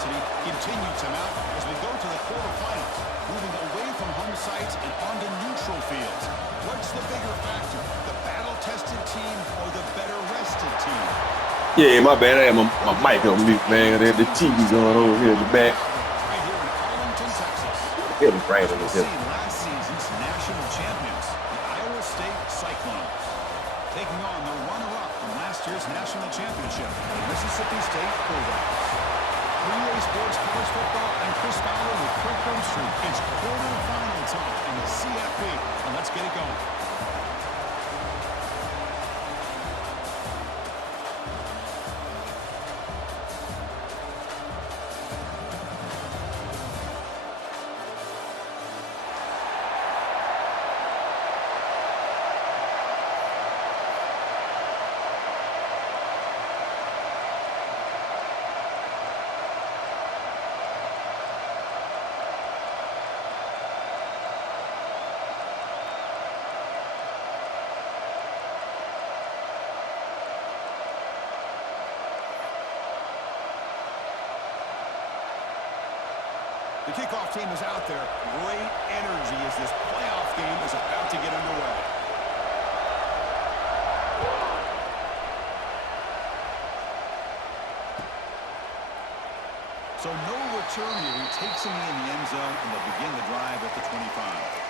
intensity continue to mount as we go to the quarterfinals, moving away from home sites and onto neutral fields. What's the bigger factor, the battle-tested team or the better-rested team? Yeah, my bad. I had my mic on mute, man. The TV going on here in the back. Right here in Arlington, Texas. It was raining in here. Last season's national champions, the Iowa State Cyclones, taking on the runner-up from last year's national championship, the Mississippi State Bulldogs. 3A Sports College Football and Chris Fowler with Kirk Herbstreit. It's quarterfinal time in the CFP, and let's get it going. The kickoff team is out there. Great energy as this playoff game is about to get underway. So no return here. He takes him in the end zone, and they'll begin the drive at the 25.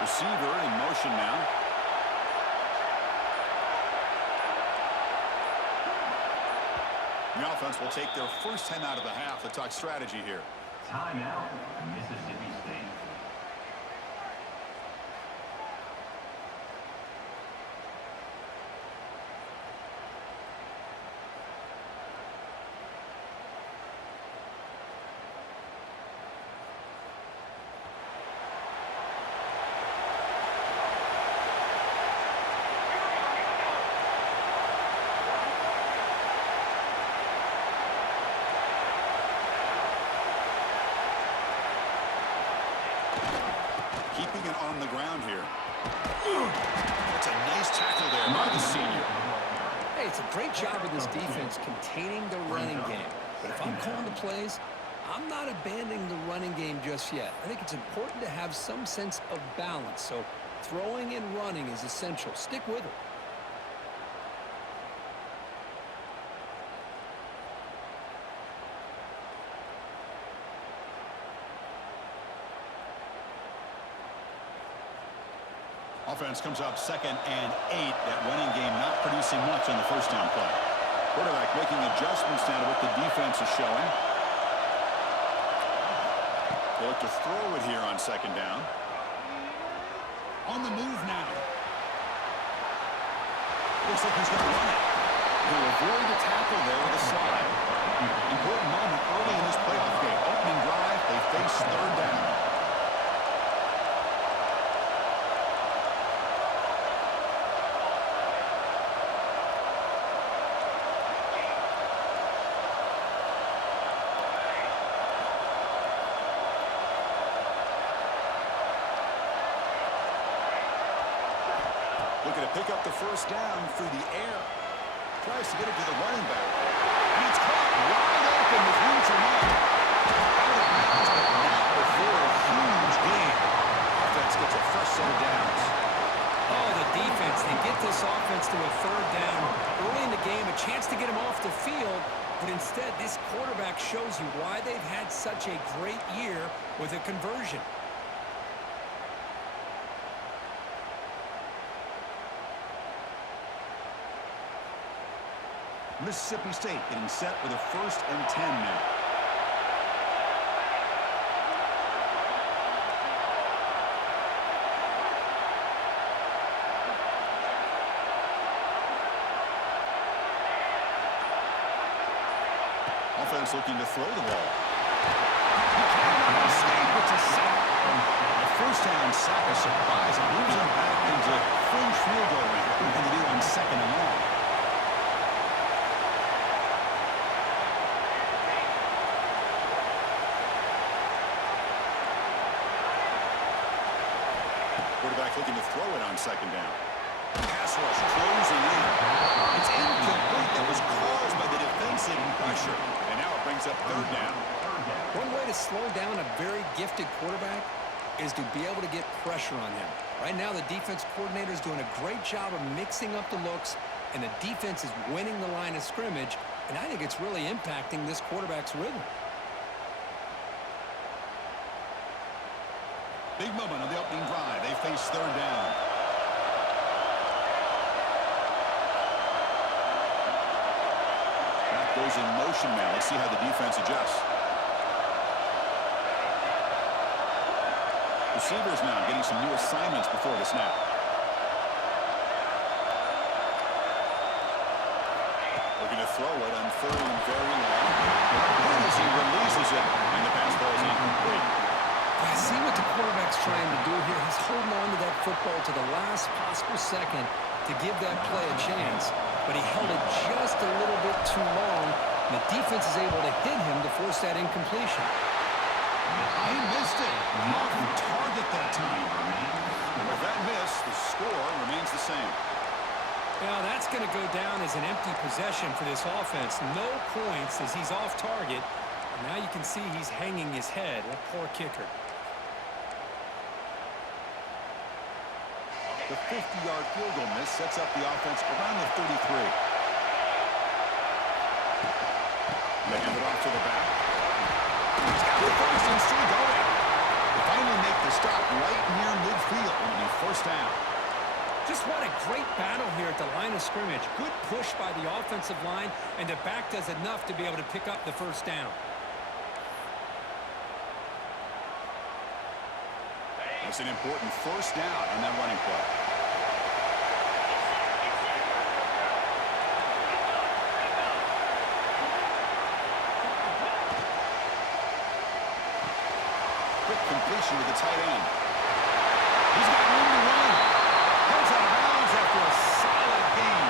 Receiver in motion now. The offense will take their first time out of the half to talk strategy here. Timeout, Mississippi State. Keeping it on the ground here. That's a nice tackle there by the senior. Hey, it's a great job of this defense containing the running game. But if I'm calling the plays, I'm not abandoning the running game just yet. I think it's important to have some sense of balance. So throwing and running is essential. Stick with it. Offense comes up 2nd and 8. That running game not producing much on the first down play. Quarterback making adjustments now to what the defense is showing. They look to throw it here on 2nd down. On the move now. Looks like he's going to run it. He'll avoid the tackle there with a slide. Important moment early in this playoff game. Opening drive, they face 3rd down. Looking to pick up the first down through the air. Tries to get it to the running back. And it's caught wide open with room to run. Out of bounds, but not before a huge gain. Offense gets a fresh set of downs. Oh, the defense. They get this offense to a 3rd down. Early in the game, a chance to get him off the field. But instead, this quarterback shows you why they've had such a great year with a conversion. Mississippi State getting set with a 1st and 10 now. is looking to throw the ball. He cannot escape. It's a sack. A first down sack, a surprise. It moves him back into fringe field goal range. What are going to do on second and long? Quarterback looking to throw it on second down. Pass rush closing in. It's incomplete. That was caused by the defensive pressure. And now it brings up third down. One way to slow down a very gifted quarterback is to be able to get pressure on him. Right now, the defense coordinator is doing a great job of mixing up the looks, and the defense is winning the line of scrimmage, and I think it's really impacting this quarterback's rhythm. Big moment on the opening drive. They face third down. That goes in motion now. Let's see how the defense adjusts. Receivers now getting some new assignments before the snap. Looking to throw it on third and very long. And as he releases it, and the pass ball is incomplete. I see what the quarterback's trying to do here. He's holding on to that football to the last possible second to give that play a chance, but he held it just a little bit too long, and the defense is able to hit him to force that incompletion. He missed it. Off target that time. With that miss, the score remains the same. Now that's going to go down as an empty possession for this offense. No points as he's off target. And now you can see he's hanging his head. That poor kicker. The 50-yard field goal miss sets up the offense around the 33. They hand it off to the back. He's got the first and still going. They finally make the stop right near midfield. It'll be first down. Just what a great battle here at the line of scrimmage. Good push by the offensive line, and the back does enough to be able to pick up the first down. That's an important first down on that running play. Quick completion to the tight end. He's got room to run. Heads out of bounds after a solid game.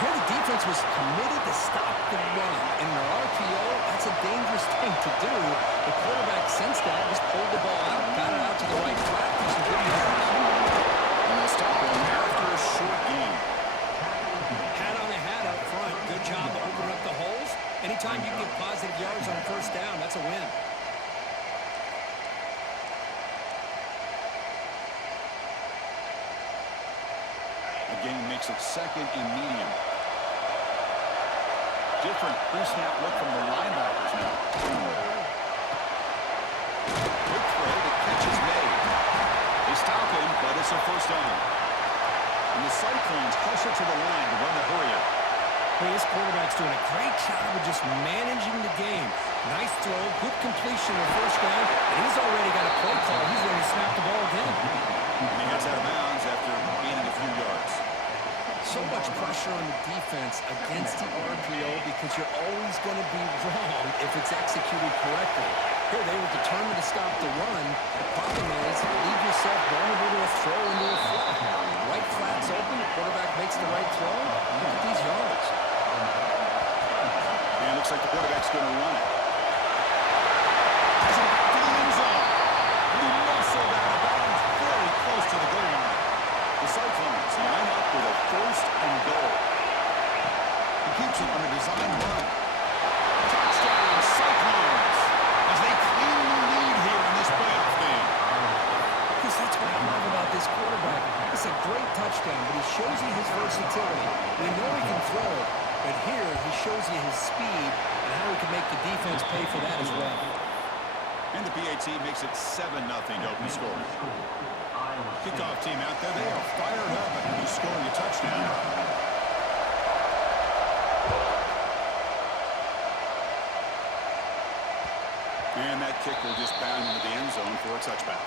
Here the defense was committed to stop the run. In an RPO, that's a dangerous thing to do. The quarterback sensed that, just pulled the ball out, got it out to the right flat for some good yards. And they'll stop him after a short game. Hat on the hat up front. Good job of opening up the holes. Anytime you can get positive yards on first down, that's a win. The game makes it second and medium. Different pre-snap look from the linebackers now. Quick throw, the catch is made. They stop him, but it's a first down. And the Cyclones hustle to the line to run the hurry up. Hey, this quarterback's doing a great job of just managing the game. Nice throw, good completion of first down, and he's already got a play call. He's ready to snap the ball again. And he heads out of bounds after gaining a few yards. So much pressure on the defense against the RPO because you're always going to be wrong if it's executed correctly. Here, they were determined to stop the run. The problem is, leave yourself vulnerable to a throw into a flat. Right flat's open, the quarterback makes the right throw. Look at these yards. And it looks like the quarterback's going to run it. Has it back to the end zone. He muscled out of bounds very close to the goal line. The Cyclones line up with a first and goal. He keeps it on a design run. Touchdown, Cyclones, as they cleanly lead here in this playoff game. Because that's what I love about this quarterback. It's a great touchdown, but he shows you his versatility. We know he can throw it, but here he shows you his speed and how he can make the defense pay for that as well. And the PAT makes it 7-0 to open the score. Kickoff team out there, they are fired up after scoring a touchdown. And that kick will just bound into the end zone for a touchback.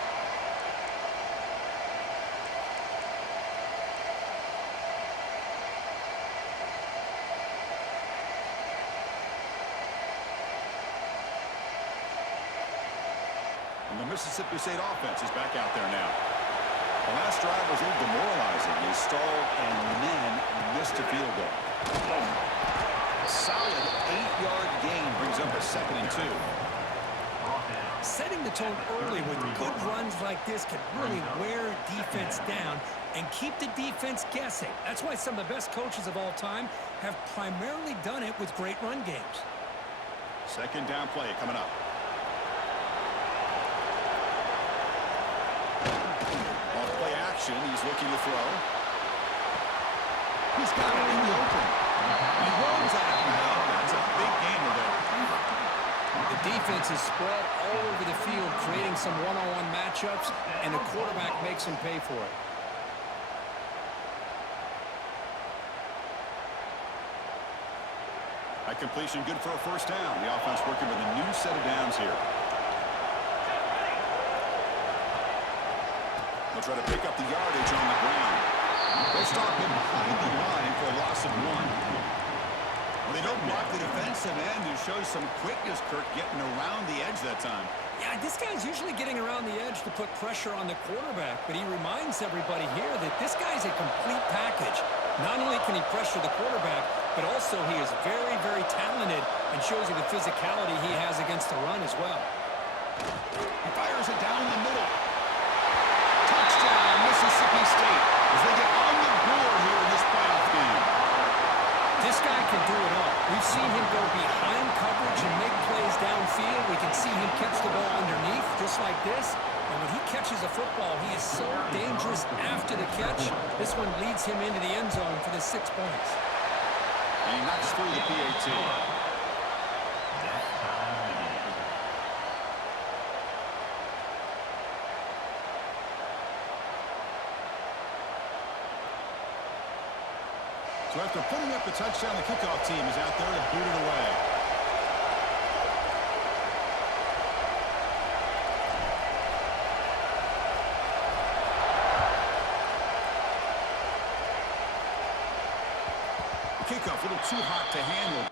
And the Mississippi State offense is back out there now. The last drive was a little demoralizing. They stalled and then missed a field goal. A solid 8-yard gain brings up a 2nd and 2. Setting the tone early with good runs like this can really wear defense down and keep the defense guessing. That's why some of the best coaches of all time have primarily done it with great run games. 2nd down play coming up. On play action, he's looking to throw. He's got it in the open. He runs out. That's a big gainer there. The defense is spread all over the field, creating some one-on-one matchups, and the quarterback makes him pay for it. That completion good for a 1st down. The offense working with a new set of downs here. They'll try to pick up the yardage on the ground. They'll stop him behind the line for a loss of 1. Well, they don't block the defensive end, who shows some quickness, Kirk, getting around the edge that time. Yeah, this guy's usually getting around the edge to put pressure on the quarterback, but he reminds everybody here that this guy's a complete package. Not only can he pressure the quarterback, but also he is very, very talented and shows you the physicality he has against the run as well. He fires it down the middle. Touchdown, Mississippi State, as they get on the board here in this playoff game. This guy can do it all. We've seen him go behind coverage and make plays downfield. We can see him catch the ball underneath, just like this. And when he catches a football, he is so dangerous after the catch. This one leads him into the end zone for the 6 points. And he knocks through the PAT. So after putting up the touchdown, the kickoff team is out there to boot it away. The kickoff a little too hot to handle.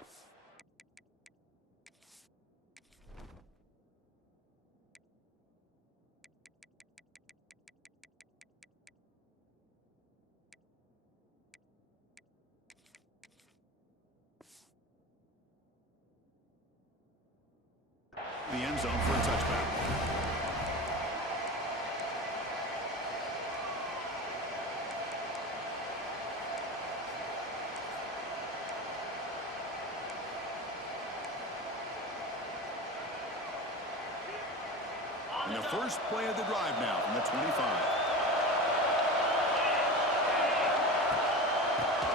The end zone for a touchback. And the first play of the drive now from the 25.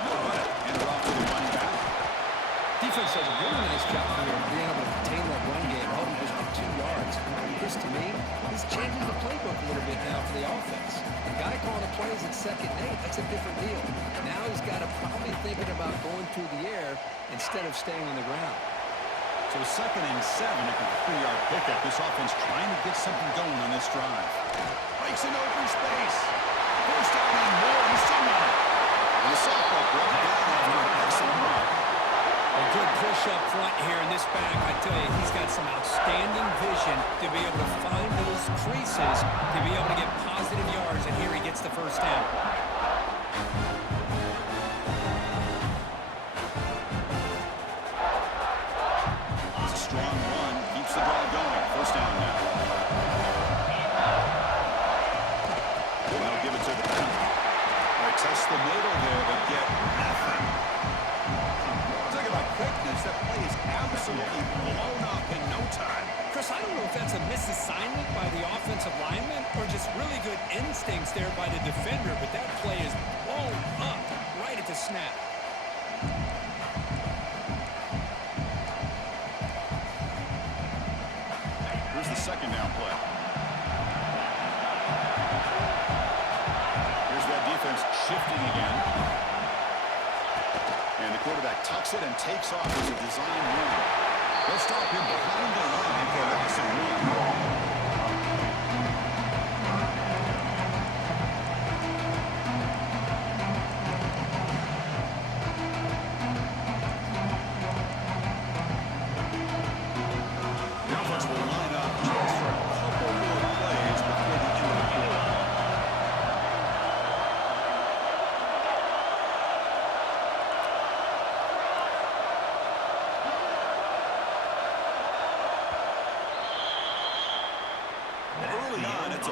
No run. And they're off to the running back. Defense does a really nice job here of being able to contain that run game, holding just for 2 yards. This, to me, is changing the playbook a little bit now for the offense. The guy calling the plays at 2nd and 8, that's a different deal. Now he's got to probably thinking about going through the air instead of staying on the ground. So 2nd and 7 at the 3-yard pickup. This offense trying to get something going on this drive. Breaks into open space. 1st down and more. He's still on it. And the sophomore brought it down after an excellent run. A good push up front here in this back. I tell you, he's got some outstanding vision to be able to find those creases, to be able to get positive yards, and here he gets the 1st down. It's a strong run. Keeps the ball going. 1st down now. And they'll give it to the penalty. They test the middle there, but get nothing. Talk about quickness. That play is absolutely blown up in no time. Chris, I don't know if that's a misassignment by the offensive lineman or just really good instincts there by the defender, but that play is blown up right at the snap. Here's the 2nd down play. Here's that defense shifting again. And the quarterback tucks it and takes off as a design run. They'll stop him behind the line for a loss of 1. The offense will line up just for a couple more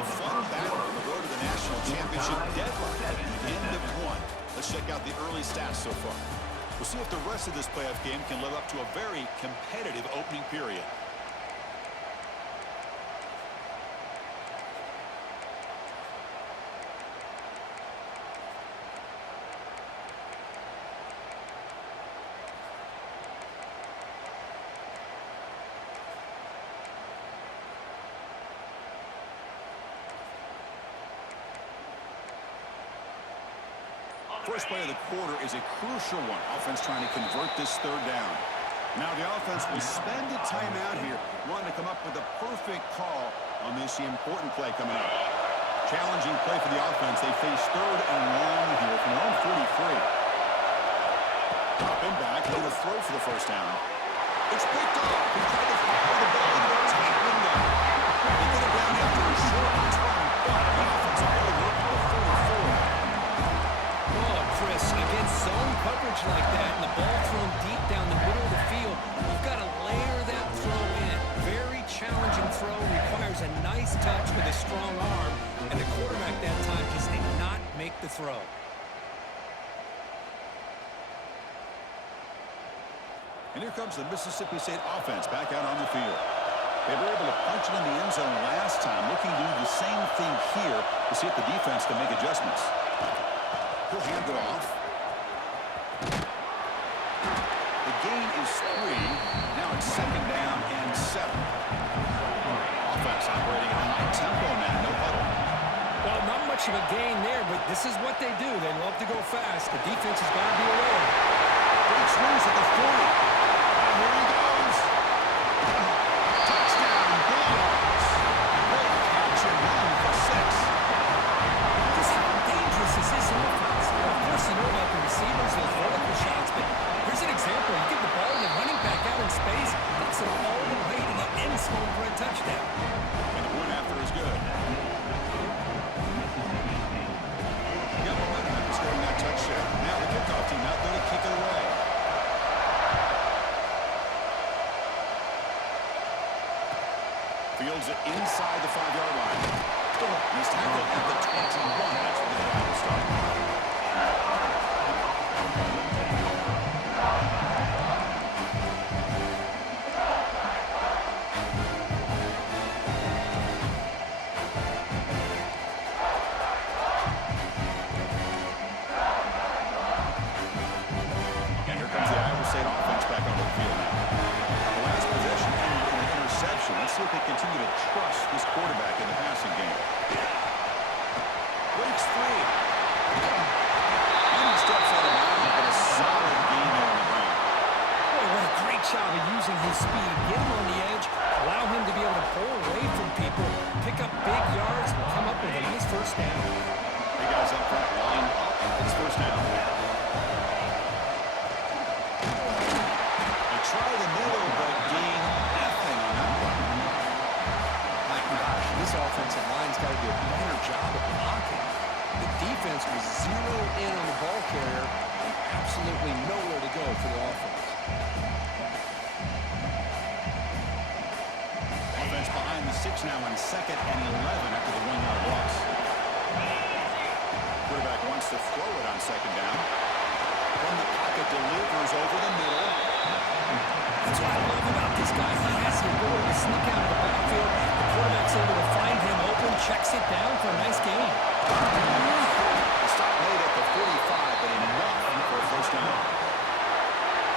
a fun battle on the road to the national championship deadline at the end of one. Let's check out the early stats so far. We'll see if the rest of this playoff game can live up to a very competitive opening period. First play of the quarter is a crucial one. Offense trying to convert this third down. Now the offense will spend the timeout here, wanting to come up with a perfect call on this important play coming up. Challenging play for the offense. They face third and long here from their own 43. Dropping back, need a throw for the first down. It's picked off. He tried to fire the ball into a tight window. They get it down after a short return, but the offense will really work for the 44. Chris, against zone coverage like that and the ball thrown deep down the middle of the field, you've got to layer that throw in. Very challenging throw, requires a nice touch with a strong arm, and the quarterback that time just did not make the throw. And here comes the Mississippi State offense back out on the field. They were able to punch it in the end zone last time, looking to do the same thing here to see if the defense can make adjustments. He'll hand it off. The gain is 3. Now it's second down and 7. Offense operating at a high tempo now. No huddle. Well, not much of a gain there, but this is what they do. They love to go fast. The defense has got to be aware. Breaks loose at the 40. And here he goes. Touchdown, Bulldogs. Great catch and run for 6. Just how dangerous is this offense? Of course, you know about the receivers, those vertical shots, but here's an example. You get the ball and the running back out in space, takes it all the way to the end zone for a touchdown. And the point after is good. Got momentum after scoring that touchdown. Now the kickoff team out there to kick it away. Fields it inside the 5-yard line. He's tackled at the 21. That's where the drive will start. And here comes the Iowa State offense back on the field now. The last possession ended in an interception. Let's see if they continue to trust this quarterback in the passing game. Breaks free. And he steps out of bounds, but a solid gain there on the ground. Boy, what a great job of using his speed. Get him on the edge, allow him to be able to pull away from people, pick up big yards, and come up with a nice first down. Big guys up front, line up. It's first down. They try the middle, but gain nothing on that one. My gosh, this offensive line's got to do a better job of blocking. The defense was zeroed in on the ball carrier and absolutely nowhere to go for the offense. Offense behind the 6 now on 2nd and 11 after the 1-yard loss. Quarterback wants to throw it on 2nd down. From the pocket, delivers over the middle. That's what I love about this guy. He has the ability to sneak out of the backfield. The quarterback's able to find him open, checks it down for a nice gain. The stop made at the 45, but enough for a first down.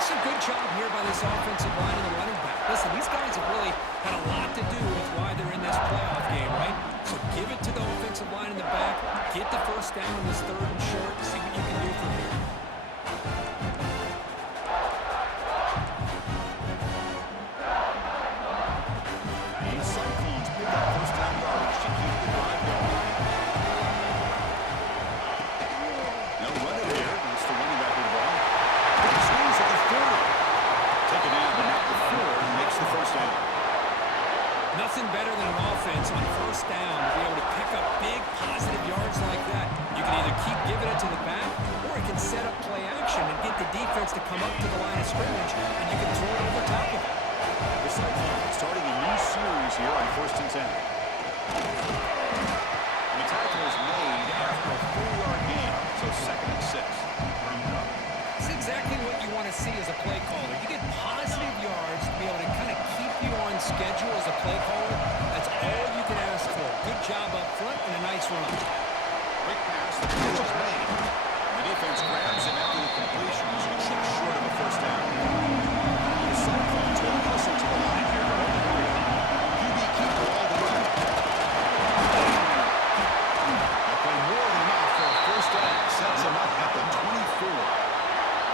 It's a good job here by this offensive line and the running back. Listen, these guys have really had a lot to do with why they're in this playoff game, right? So give it to the offensive line in the back, get the first down in this 3rd and short, see what you can do from here. And the Cyclones pick up first down yardage to keep the drive going. Now run it here. It's the running back with the ball. Swings at the 40. Take it down, but not before he makes the first down. Nothing better than an offense on first down to be able to pick up big positive yards like that. You can either keep giving it to the back, or you can set up play action and get the defense to come up to the line of scrimmage, and you can throw it over top of it. The Cyclones starting a new series here on 1st and 10. And the tackle is made after a 4-yard gain, so 2nd and 6. It's exactly what you want to see as a play caller. You get positive yards to be able to kind of keep you on schedule as a play caller. That's all you can ask for. Good job up front and a nice run. Quick pass, the catch is made. The defense grabs him after the completion. He's just short of a first down. The Cyclones will hustle to the line here. QB keeper all the way. That play more than enough for a first down. Sets him up at the 24.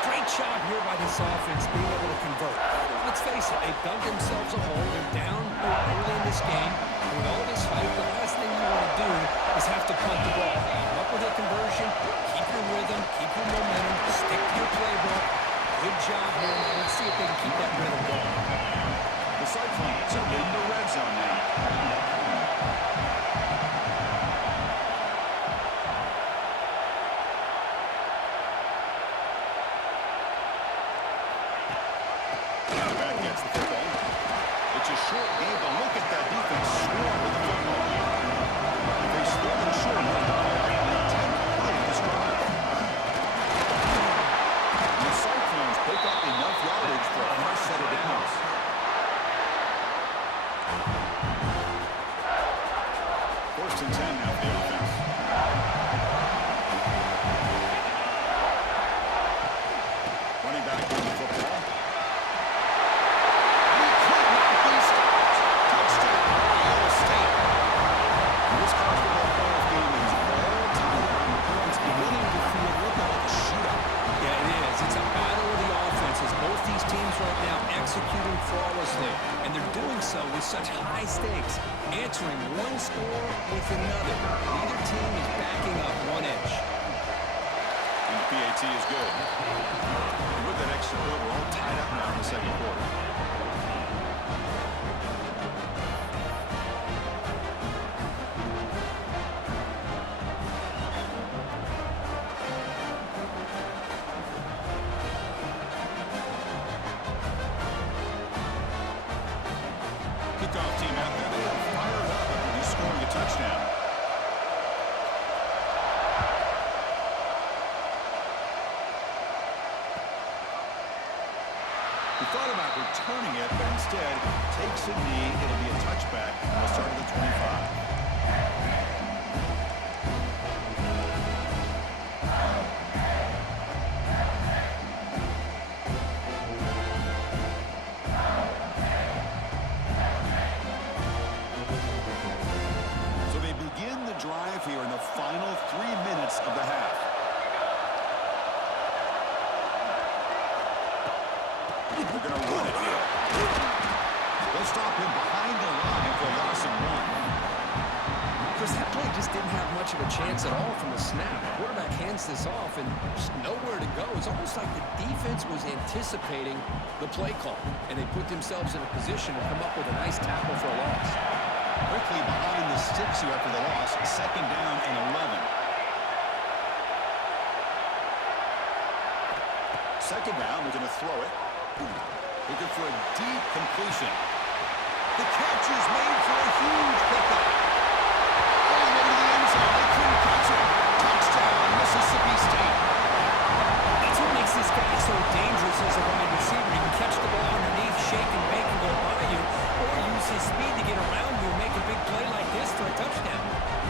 Great job here by this offense being able to convert. Let's face it, they've dug themselves a hole. They're down early in this game. And with all this hype, the last thing you want to do is have to punt the ball. Come up with a conversion, keep your rhythm, keep your momentum, stick to your playbook. Good job here. Now let's see if they can keep that rhythm going. The Cyclones are in the red zone now. Back gets the football. It's a short game, but look at that defense swarm with the football. They scored it short of the ball. The 10th play of this drive. And the Cyclones pick up enough yardage for a first set of downs. First and 10 now for the offense. Running back with the football. And he could not be stopped. Touchdown, Iowa State. This college football playoff game is all tied up. It's beginning to feel a little bit like a shootout. Yeah, it is. It's a battle of the offenses. Both these teams right now executing flawlessly. And they're doing so with such high stakes. Answering one score with another. Neither team is backing up one inch. And the PAT is good. And with that extra point, we're all tied up now in the second quarter. Kickoff team out there, they are fired up after just scoring a touchdown. He thought about returning it, but instead takes a knee. It'll be a touchback, and they'll start at the 25. So they begin the drive here in the final 3 minutes of the half. They're going to run it here. They'll stop him behind the line for a loss of 1. Chris, that play just didn't have much of a chance at all from the snap. The quarterback hands this off and just nowhere to go. It's almost like the defense was anticipating the play call, and they put themselves in a position to come up with a nice tackle for a loss. Quickly behind the sticks here after the loss. 2nd down and 11. 2nd down, we're going to throw it. Looking for a deep completion. The catch is made for a huge pickup. Going into the end zone. They couldn't catch it. Touchdown, Mississippi State. That's what makes this guy so dangerous as a wide receiver. He can catch the ball underneath, shake and bake and go by you, or use his speed to get around you and make a big play like this for a touchdown.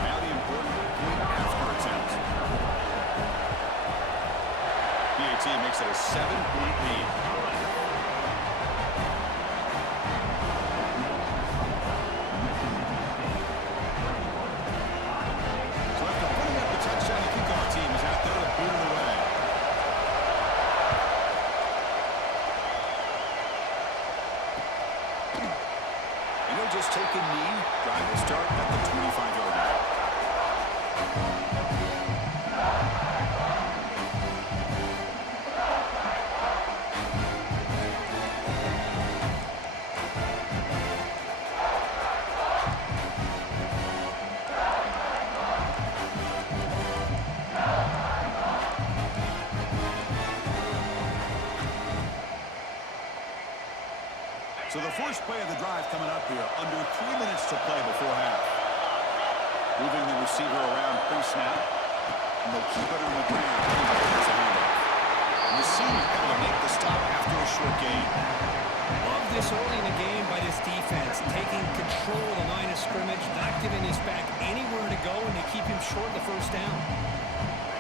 Now the important point after attempt. PAT makes it a 7-point lead. So after putting up the touchdown, the kickoff team is out there to boot it away. And he'll just take a knee. Drive will start at the 25-yard line. So the first play of the drive coming up here, under 3 minutes to play before half. Moving the receiver around pre-snap. And they'll keep it on the ground. There's a handoff. And the senior able to make the stop after a short gain. Love this early in the game by this defense, taking control of the line of scrimmage, not giving this back anywhere to go, and to keep him short of the first down.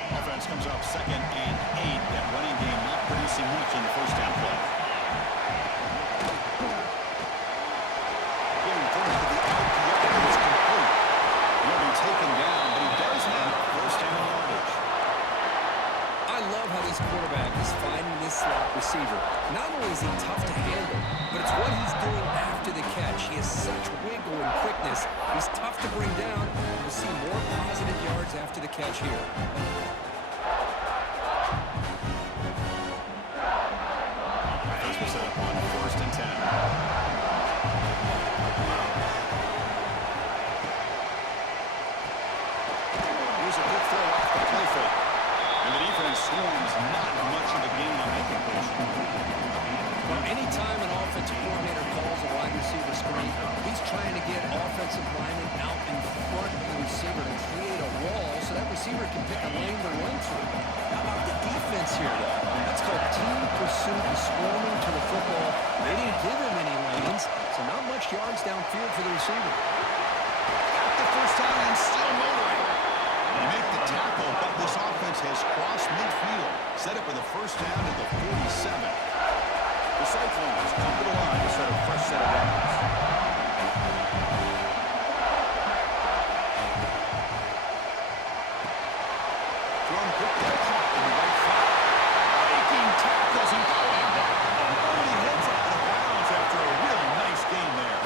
Offense comes up 2nd and 8. That running game not producing much in the first down play. Getting thrown to the RPO is complete. He'll be taken down, but he does have first down yardage. I love how this quarterback is finding this slot receiver. Not only is he tough to handle, but it's what he's doing after the catch. He has such wiggle and quickness. He's tough to bring down. We'll see more positive yards after the catch here. Offense will set up on 1st and 10. Here's a good throw off the play fake. And the defense swarms not much of a gain on that completion. Well, anytime an offensive coordinator calls a wide receiver screen, he's trying to get offensive linemen out in front of the receiver to create a wall so that receiver can pick a lane to run through. How about the defense here, though? That's called team pursuit and swarming to the football. They didn't give him any lanes, so not much yards downfield for the receiver. Got the first down and still motoring. They make the tackle, but this offense has crossed midfield. Set up with a first down at the 47. The Cyclones come to the line to set a fresh set of downs. Thrown quickly, caught in the right flat. Breaking tackles and going. Only heads out of bounds after a really nice game there.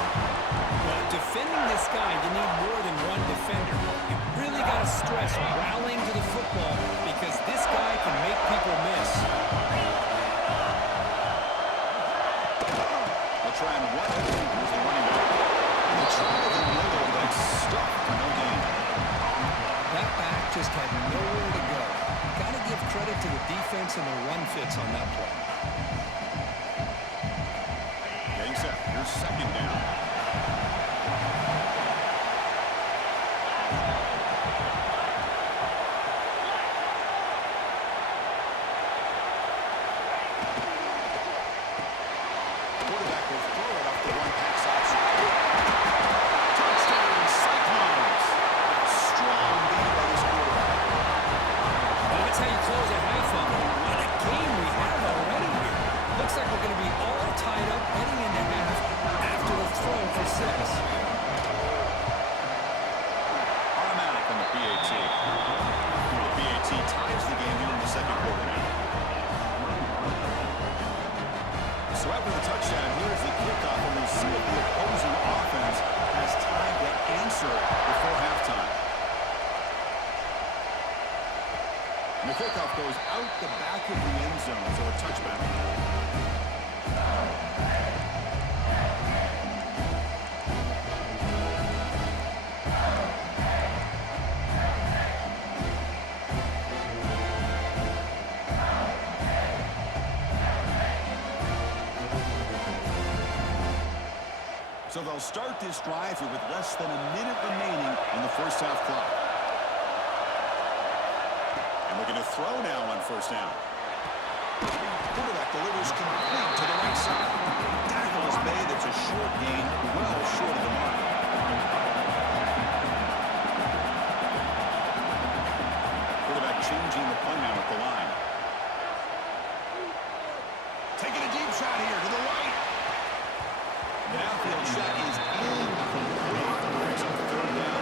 Well, defending this guy, you need more than one defender. You really got to stress rallying to the football because this guy can make people miss. They'll try and run it. Here's the running back. They try the middle, but stuck for no gain. That back just had nowhere to go. Got to give credit to the defense and the run fits on that play. Getting set. Here's 2nd down. Quarterback will throw it off the one-pass option. Touchdown, Cyclones. Strong lead by this quarterback. Well, that's how you close a half of it. What a game we have already here. Looks like we're going to be all tied up heading into half after the throw for 6. Automatic on the PAT. The PAT ties the game here in the 2nd quarter now. So after the touchdown, here's the kickoff, and we'll see if the opposing offense has time to answer before halftime. And the kickoff goes out the back of the end zone, so a touchback. So they'll start this drive here with less than a minute remaining in the first half clock. And looking to throw now on first down. Quarterback delivers complete to the right side. Tackle is made. It's a short gain, well short of the mark. Quarterback changing the play now at the line. Taking a deep shot here to the right. The outfield shot is incomplete. Brings up 3rd down.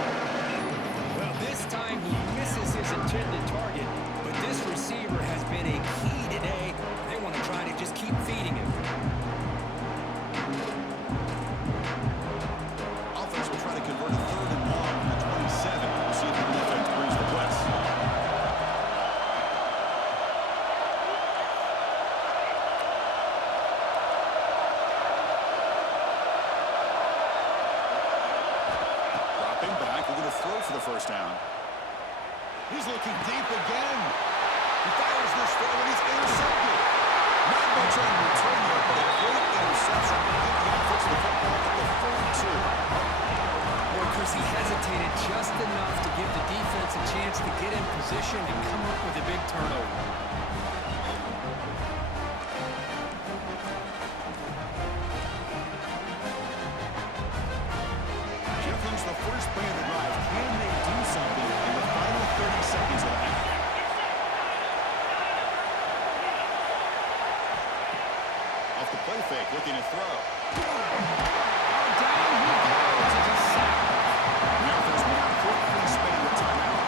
Well, this time he misses his intended target, but this receiver has been a key today. They want to try to just keep feeding him. Offense will try to convert a 3rd and long from the 27. We'll see if the defense brings the blitz. Dropping back, we're going to throw for the first down. He's looking deep again. He fires this throw and he's intercepted. Not much on return there, but a great interception. The offense the football at the 42. More Chris, he hesitated just enough to give the defense a chance to get in position and come up with a big turnover. Jeffrey's the first play of the drive. Can they do something in the final 30 seconds of the half? Off the play fake, looking to throw. Down he goes. It's a sack. The offense will now quickly spend the timeout.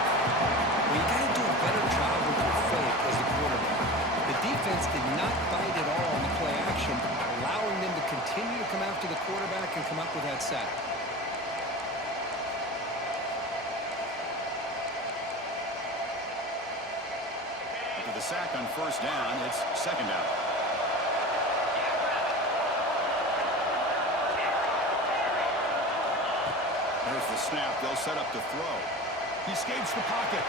Well, you got to do a better job with your fake as the quarterback. The defense did not bite at all on the play action, allowing them to continue to come after the quarterback and come up with that sack. After the sack on first down, it's second down. There's the snap. They'll set up to throw. He escapes the pocket.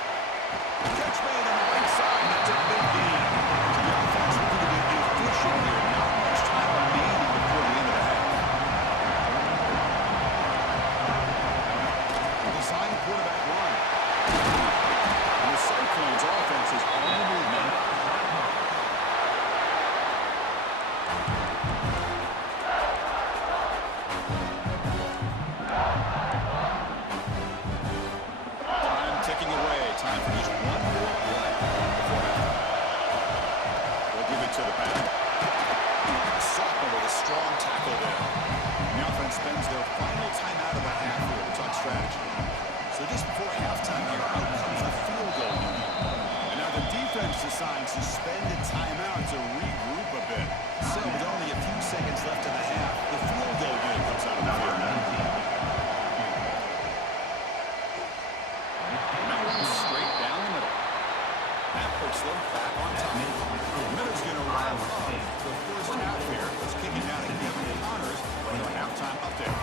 Catch made on the right side. That's a big gain. The offense looking to be efficient here. Not much time remaining before the end of the half. Design quarterback run. And the Cyclones offense is on the move now. Time ticking away. Time for just one more play before halftime. They'll give it to the back. Soccer with a strong tackle there. The offense spends their final timeout of the half here to talk strategy. So just before halftime here, out comes the field goal unit. And now the defense decides to spend a timeout to regroup a bit. So with only a few seconds left in the half, the field goal unit comes out of the field. Now runs straight down the middle. That puts them back on top. Miller's going to wrap up the first half here. It's kicking out at Kevin Connors with a halftime update.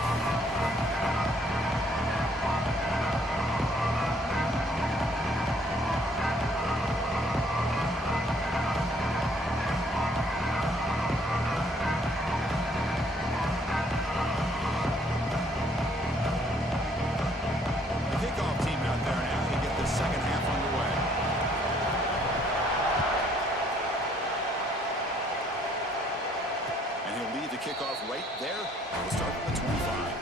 The kickoff team out there now to get the second half underway. And he'll lead the kickoff right there. We'll start from the 25.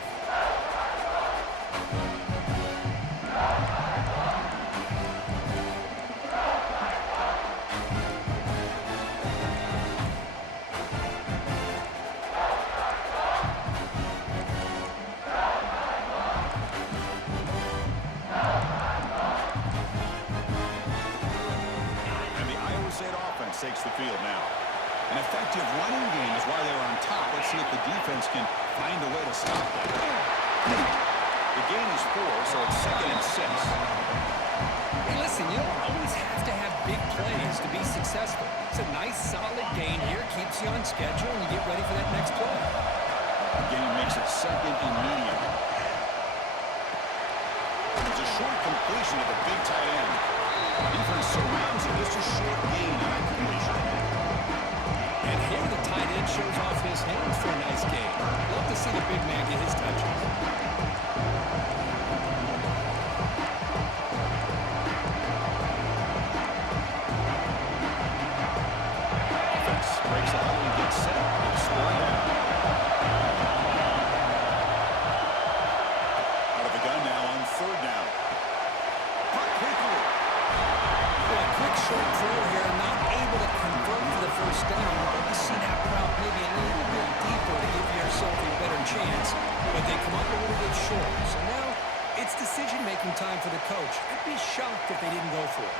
And the Iowa State offense takes the field now. An effective running game is why they're on top. Let's see if the defense can find a way to stop that. The gain is 4, so it's second and 6. Hey, listen, you don't always have to have big plays to be successful. It's a nice, solid gain here. Keeps you on schedule, and you get ready for that next play. The gain makes it second and medium. It's a short completion of the big tight end. Defense surrounds it. Just a short gain on that completion. And here the tight end shows off his hands for a nice game. Love to see the big man get his touches. Offense breaks a huddle and gets set. It's scored down. Out of the gun now on third down. Caught quickly. Well, a quick short throw here, not able to convert for the first down. Love to see that route maybe a little bit deeper to give yourself a better chance. But they come up a little bit short. So now it's decision-making time for the coach. I'd be shocked if they didn't go for it.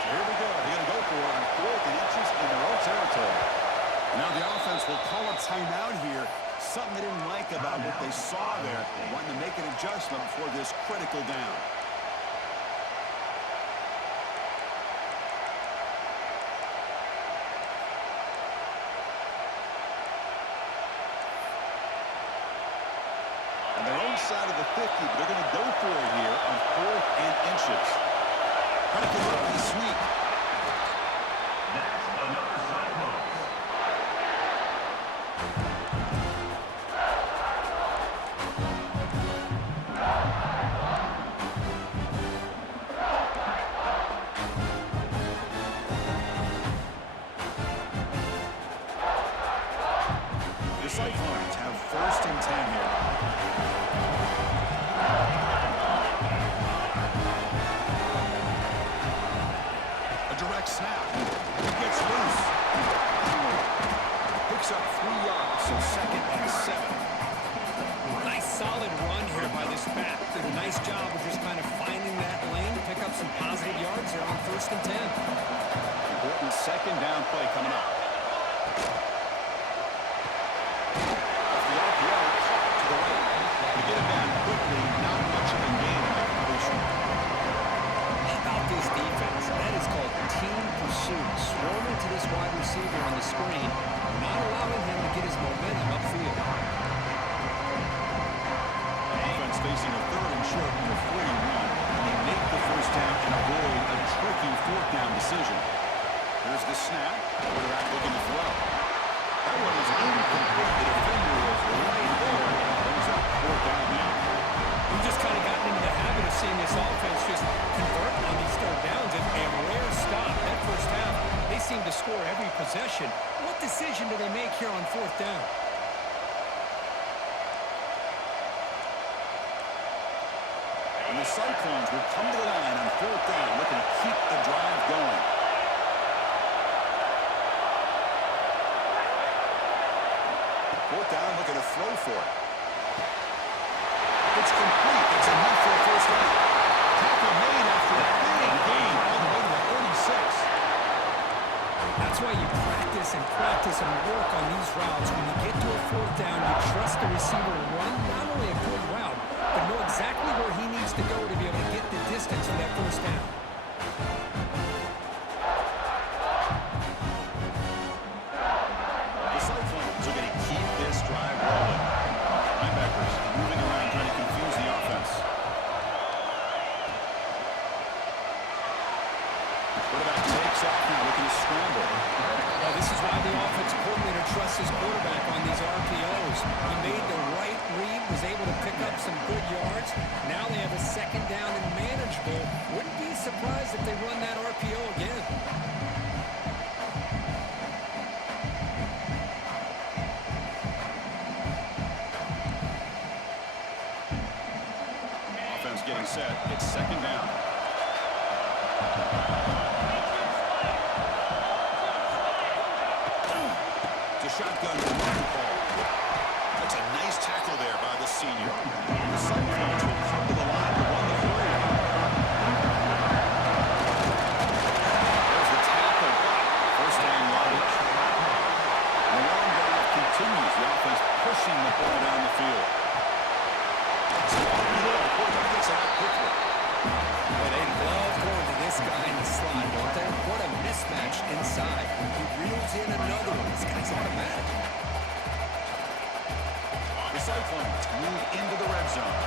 So here we go. They're going to go for it on 4th and inches in their own territory. Now the offense will call a timeout here. Something they didn't like about what they saw there. Wanting to make an adjustment for this critical down. On their own side of the 50, but they're going to go for it here on 4th and inches. Trying to get up the sweep. That's another Cyclones. Cyclones have 1st and 10 here. A direct snap. It gets loose. Picks up 3 yards, so 2nd and 7. Nice solid run here by this back. Did a nice job of just kind of finding that lane, pick up some positive yards there on 1st and 10. Important 2nd down play coming up. Off the RPO, to the right. To get him down quickly, not much of a gain in that completion. How about this defense? That is called team pursuit. Swarming to this wide receiver on the screen, not allowing him to get his momentum upfield. Offense facing a 3rd and short from the 41, and they make the 1st down and avoid a tricky 4th down decision. Here's the snap. Quarterback looking to throw. That one is incomplete. The defender was right there. Brings up 4th down now. We've just kind of gotten into the habit of seeing this offense just convert on these 3rd downs. And a rare stop that 1st half. They seem to score every possession. What decision do they make here on 4th down? And the Cyclones will come to the line on 4th down, looking to keep the drive going. Down, looking to throw for it. It's complete. It's enough for a 1st down. Tackle made after a big gain all the way to the 36. That's why you practice and work on these routes. When you get to a 4th down, you trust the receiver to run not only a good route, but know exactly where he needs to go to be able to get the distance for that 1st down. The Cyclones are going to keep this drive rolling. Linebackers moving around trying to confuse the offense. Quarterback takes off now, looking to scramble. Now, this is why the offensive coordinator trusts his quarterback on these RPOs. He made the right read, was able to pick up some good yards. Now they have a 2nd down and manageable. Wouldn't be surprised if they run that RPO again. Offense getting set. It's 2nd down. It's a shotgun run call. That's a nice tackle there by the senior. The Cyclones will come to the line to run the play. There's the tackle. 1st down yardage. And the long drive continues. The offense pushing the ball down the field. It's the quarterback gets it out quickly. Well, they love going to this guy in the slot, don't they? What a mismatch inside. He reels in another one. This guy's automatic. The Cyclones move into the red zone.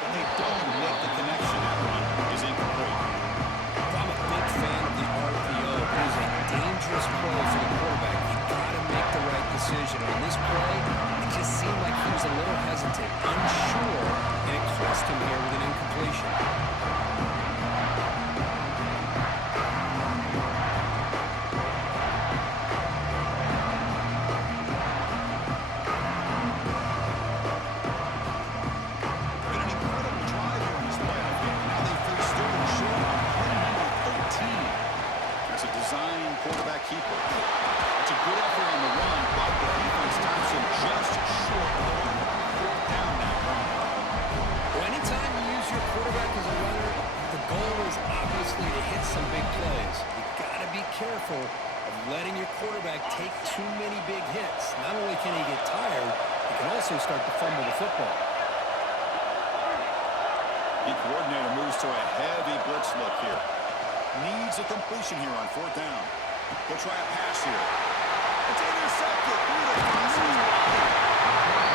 But they don't make the connection. That run is incomplete. I'm a big fan of the RPO. It is a dangerous play for the quarterback. You've got to make the right decision. On this play, it just seemed like he was a little hesitant, unsure, and it cost him here with an incompletion. Been an incredible drive here in this playoff game. Now they face 3rd and short on play number 13. That's a design quarterback keeper. It's a good effort on the run, but the defense stops him just short of the line. 4th down now. Well, anytime you use your quarterback as a runner, the goal is obviously to hit some big plays. You've got to be careful of letting your quarterback take too many big hits. Not only can he get tired, he can also start to fumble the football. The coordinator moves to a heavy blitz look here. Needs a completion here on 4th down. He'll try a pass here. It's intercepted. Beautiful pass.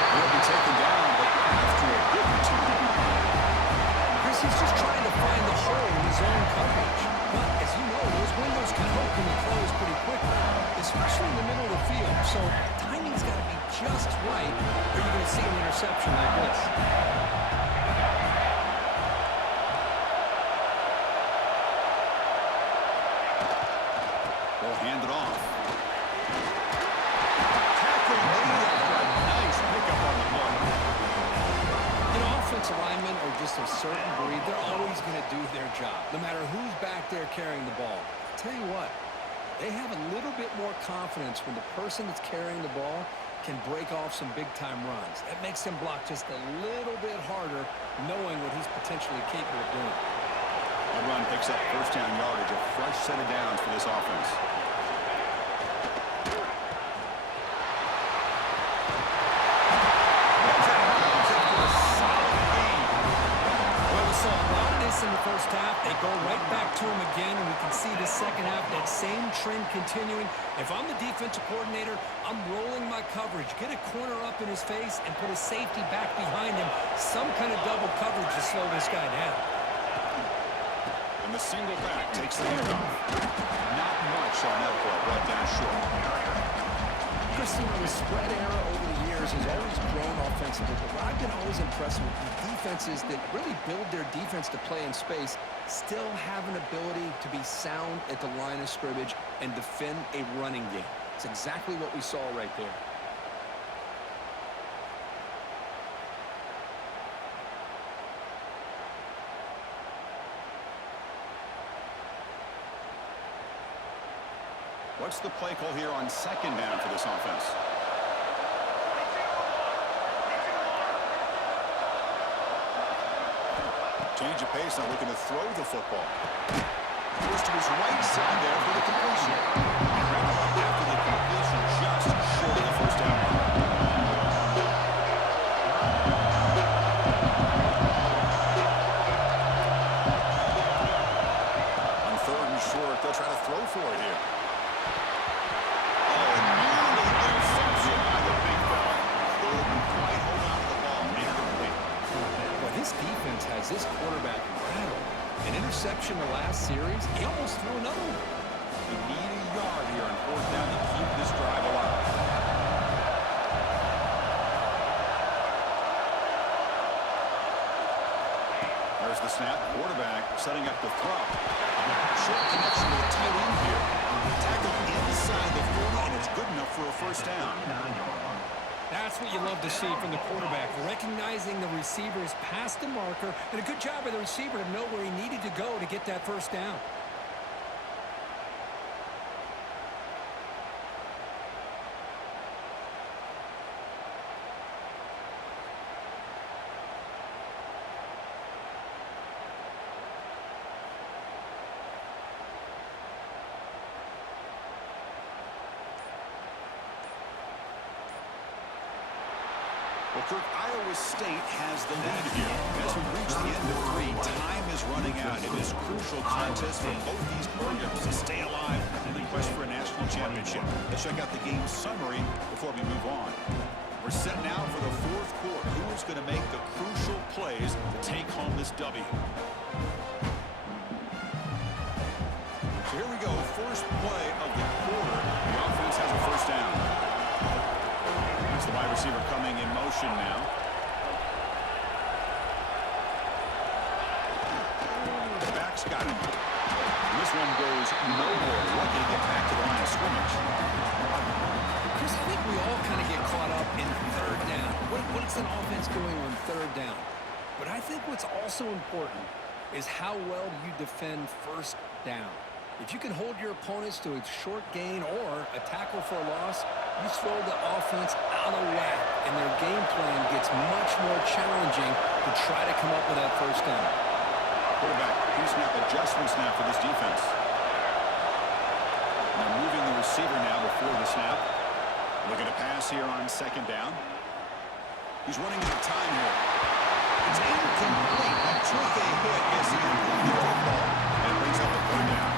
He'll be taken down, but after a good return. Chris, he's just trying to find the hole in his own coverage. But, as you know, those windows can open and close pretty quickly, especially in the middle of the field. So, timing's got to be just right, or you're going to see an interception like this. is going to do their job, no matter who's back there carrying the ball. I'll tell you what, they have a little bit more confidence when the person that's carrying the ball can break off some big-time runs. That makes him block just a little bit harder, knowing what he's potentially capable of doing. The run picks up first down yardage, a fresh set of downs for this offense. In the first half, they go right back to him again, and we can see the second half, that same trend continuing. If I'm the defensive coordinator, I'm rolling my coverage, get a corner up in his face, and put a safety back behind him. Some kind of double coverage to slow this guy down. And the single back takes the handoff. Not much on that play, brought down short. Christian, the spread era over the years has always grown offensively, but what I've been always impressed with is defenses that really build their defense to play in space still have an ability to be sound at the line of scrimmage and defend a running game. It's exactly what we saw right there. What's the play call here on second down for this offense? Change of pace, not looking to throw the football. Goes to his right side there for the completion. And right after the completion, just short of the first down. On third and short, they'll try to throw for it here. This defense has this quarterback rattled. An interception the last series, he almost threw another one. They need a yard here on fourth down to keep this drive alive. There's the snap. Quarterback setting up the throw. Short connection to the tight end here. Tackle inside the 40, and it's good enough for a first down. That's what you love to see from the quarterback, recognizing the receiver's past the marker, and a good job by the receiver to know where he needed to go to get that first down. Well, Kirk, Iowa State has the lead here. As we reach the end of three, time is running out in this crucial contest for both these programs to stay alive in the quest for a national championship. Let's check out the game summary before we move on. We're set now for the fourth quarter. Who is going to make the crucial plays to take home this W? So here we go. First play of the quarter. The offense has a first down. That's the wide receiver coming in motion now. The back's got him. And this one goes nowhere. Lucky to get back to the line of scrimmage. Chris, I think we all kind of get caught up in third down. What's an offense doing on third down? But I think what's also important is how well you defend first down. If you can hold your opponents to a short gain or a tackle for a loss, you throw the offense out of whack, and their game plan gets much more challenging to try to come up with that first down. Quarterback pre-snap adjustments now for this defense. They're moving the receiver now before the snap. Looking to pass here on second down. He's running out of time here. It's incomplete. Took a hit as he moved the football. And brings up the third down.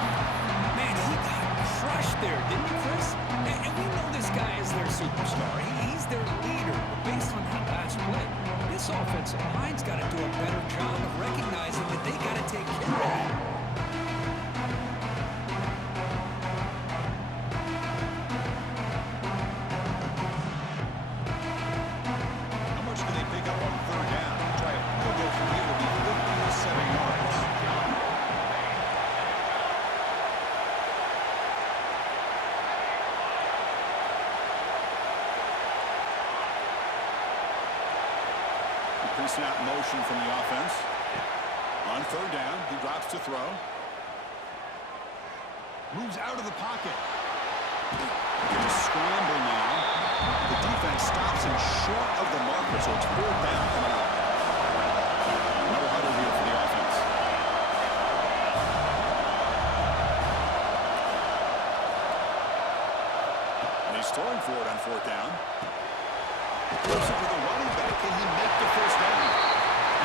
Man, he got crushed there, didn't he, Chris? And we know this guy is their superstar. He's their leader. But based on that last play, this offensive line's got to do a better job of recognizing that they got to take care of it. How much can they pick up on third down? Try a field goal from here to be 57 yards. Pre-snap motion from the offense. On third down, he drops to throw. Moves out of the pocket. Going to scramble now. The defense stops him short of the marker, so it's fourth down coming up. No huddle here for the offense. And he's throwing for it on fourth down. Throws it to the running back. Can he make the first down?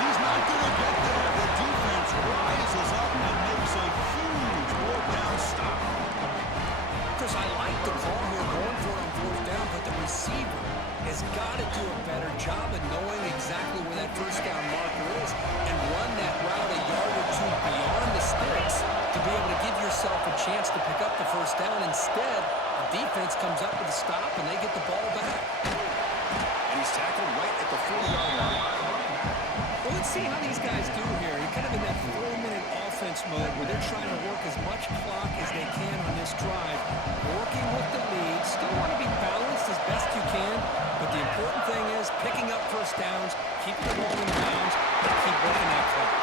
He's not going to get there. The defense rises up and makes a huge fourth down stop. Chris, I like the call here going for it on fourth down, but the receiver has got to do a better job of knowing exactly where that first down marker is and run that route a yard or two beyond the sticks to be able to give yourself a chance to pick up the first down. Instead, the defense comes up with a stop and they get the ball back. And he's tackled right at the 40-yard line. Well, let's see how these guys do here. You're kind of in that 4-minute offense mode where they're trying to work as much clock as they can on this drive, working with the lead. Still want to be balanced as best you can, but the important thing is picking up first downs, keeping the ball in bounds, and keep working that clock.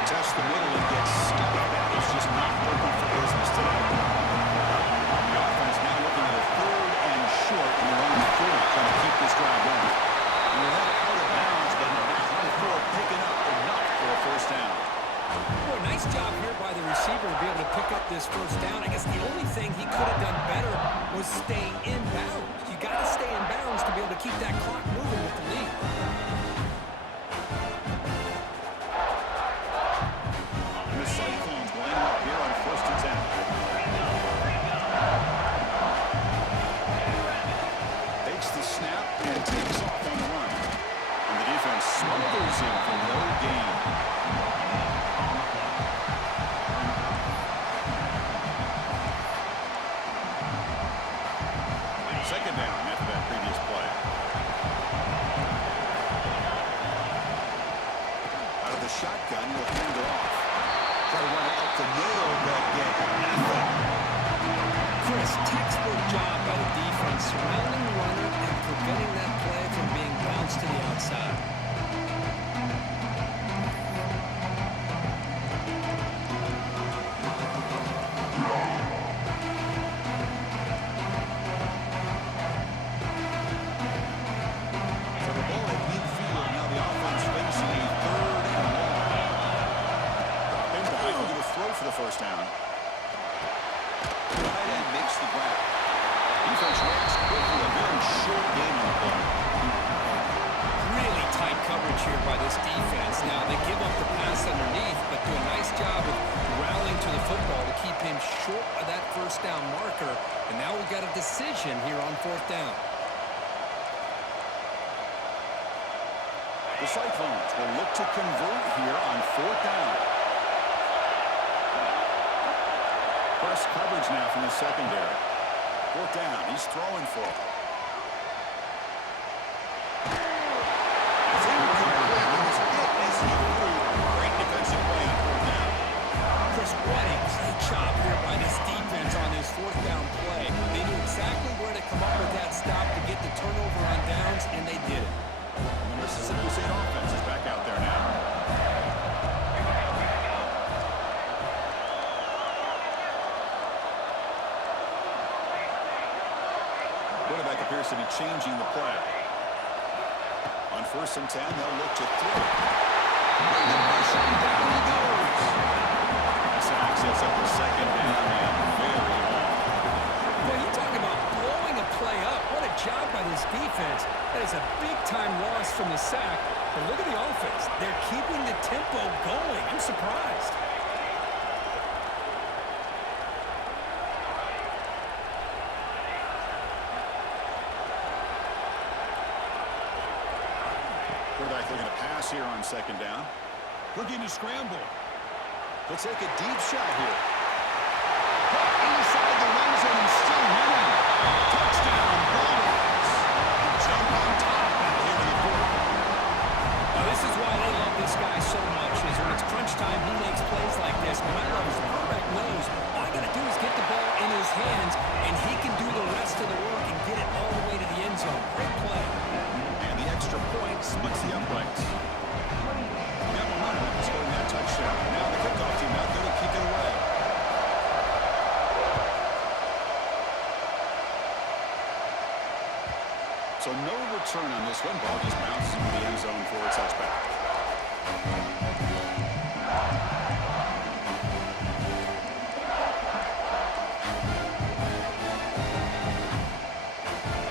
And test the middle and gets stopped. That is just not working for business today. The offense now looking at a third and short in their own 40, trying to keep this drive going. And they're headed out of bounds, but not before picking up enough for a first down. Well, nice job here by the receiver to be able to pick up this first down. I guess the only thing he could have done better was stay in bounds. You got to stay in bounds to be able to keep that clock moving with the lead. And the Cyclones will end up here on first and 10. Takes the snap and takes off on the run. And the defense smothers him for no gain. Second down after that previous play. Out of the shotgun, he'll hand it off. Try to run it up the middle, but get nothing. Chris, textbook job by the defense, surrounding the runner and preventing that play from being bounced to the outside. So the ball at midfield, now the offense facing a third and long. Drop in back, looking to throw for the first down. The tight end makes the grab. Defense reacts quickly, a very short game on the play. Really tight coverage here by this defense. Now, they give up the pass underneath, but do a nice job of rallying to the football to keep him short of that first down marker. And now we've got a decision here on fourth down. The Cyclones will look to convert here on fourth down. Press coverage now from the secondary. Fourth down, he's throwing for it. Great defensive play on fourth down. Chris, what a great job here by this defense on this fourth down play. They knew exactly where to come up with that stop to get the turnover on downs, and they did it. The Mississippi State offense is back out there now. Quarterback appears to be changing the play. On first and 10, they'll look to throw. Bring the pressure, and down he goes. That's an access up the second down and very long. Well, you talk about blowing a play up. What a job by this defense. That is a big-time loss from the sack. But look at the offense. They're keeping the tempo going. I'm surprised. Quarterback looking to pass here on second down. Looking to scramble. He'll take a deep shot here. Inside the end zone and still running. Touchdown, Bulldogs. And jump on top now here in the fourth. Now, this is why they love this guy so much, is when it's crunch time, he makes plays like this. But I love his quarterback knows all I got to do is get the ball in his hands, and he can do the rest of the work and get it all the way to the end zone. Great play. And the extra point splits the uprights. Got momentum after scoring that touchdown. So no return on this one. Ball just bounces into the end zone for a touchback.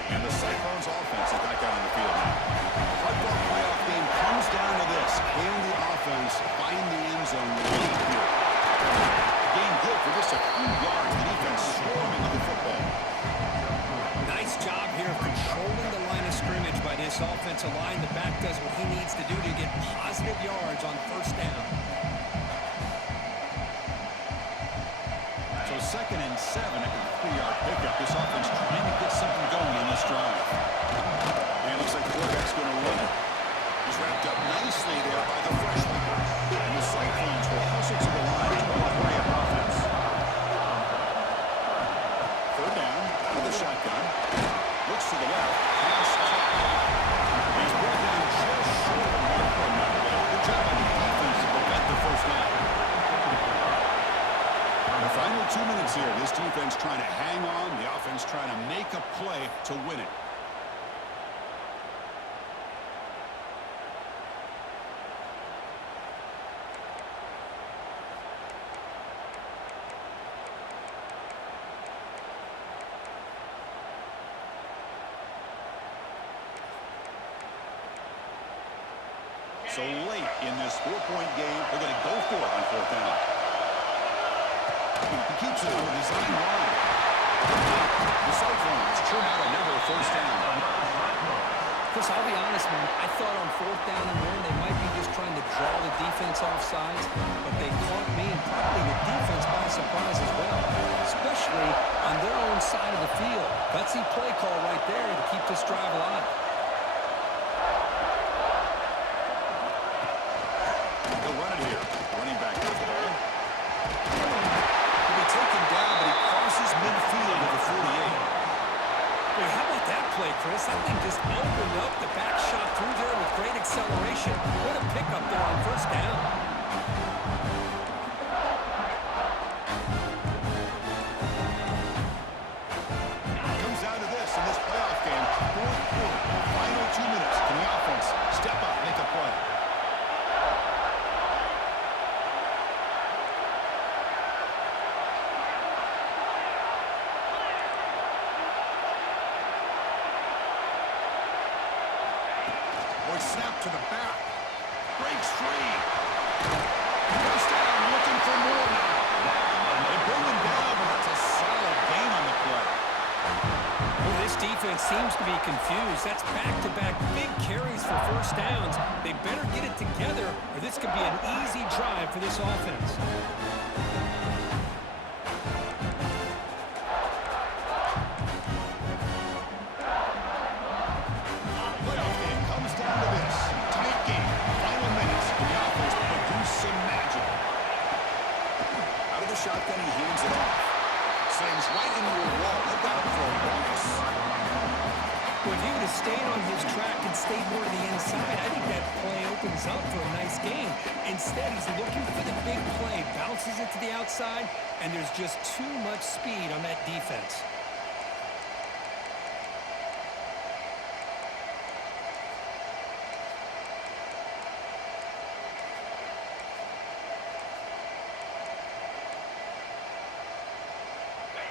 And the Cyclones offense is back out on the field now. Football playoff game comes down to this. Can the offense find the end zone late here? Game good for just a few yards. The defense swarming with the football. Nice job here of controlling the line of scrimmage by this offensive line. The back does what he needs to do to get positive yards on first down. So 2nd and 7 at the 3-yard pickup. This offense trying to get something going on this drive. And it looks like the quarterback's going to run it. He's wrapped up nicely there by the freshman. And the Cyclones will hustle to the line to run the play of offense. 3rd down, out of the shotgun. Looks to the left. Pass caught. He's brought down just short of the mark on that play. Good job on the defense to prevent the first down. The final 2 minutes here. This defense trying to hang on. The offense trying to make a play to win it. So late in this 4-point game, they're going to go for it on 4th down. He keeps it on the design line. The Cyclones churn out another first down. Chris, I'll be honest, man. I thought on 4th down and 1, they might be just trying to draw the defense off sides, but they caught me and probably the defense by surprise as well, especially on their own side of the field. Gutsy play call right there to keep this drive alive. They'll run it here. Running back with the ball. He'll be taken down, but he crosses midfield at the 48. Wait, how about that play, Chris? That thing just opened up. The back shot through there with great acceleration. What a pickup there on first down. Comes down to this in this playoff game. 4th quarter. Final 2 minutes. Can the offense step up, make a play? Snap to the back. Breaks free. First down, looking for more now. They bring him down, but that's a solid gain on the play. Well, this defense seems to be confused. That's back-to-back big carries for first downs. They better get it together, or this could be an easy drive for this offense. Shotgun, he hands it off. Slams right into a wall. Look out for a bonus. Well, if he would have stayed on his track and stayed more to the inside, I think that play opens up for a nice game. Instead, he's looking for the big play. Bounces it to the outside, and there's just too much speed on that defense.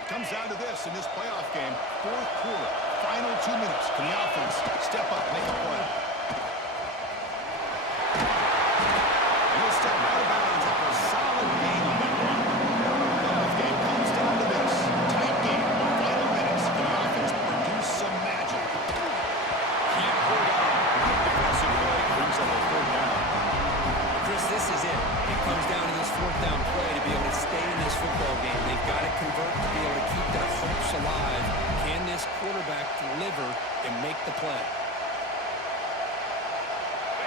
Comes down to this in this playoff game. 4th quarter, final 2 minutes. Can the offense step up, make a play? And he'll step out of bounds after a solid gain on that run. Playoff game comes down to this. Tight game, final minutes. Can the offense produce some magic? Can't hold on. Defensive play brings up a 3rd down. Chris, this is it. It comes down to this 4th down play to be able to stay in this football game. They've got to convert to be able to keep their hopes alive. Can this quarterback deliver and make the play?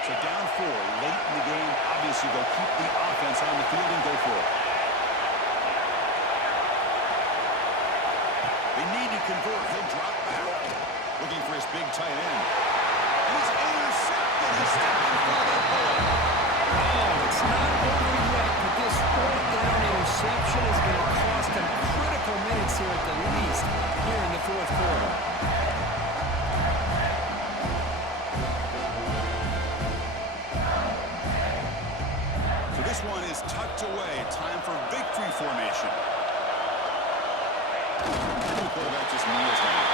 So down 4, late in the game. Obviously, they'll keep the offense on the field and go for it. They need to convert. He'll drop back. Looking for his big tight end. And he's intercepted. He's stepped in front of that ball. Oh, it's not over yet, but this 4th down interception is going to cost them critical minutes here at the least here in the 4th quarter. This one is tucked away. Time for victory formation. And the quarterback just kneels down.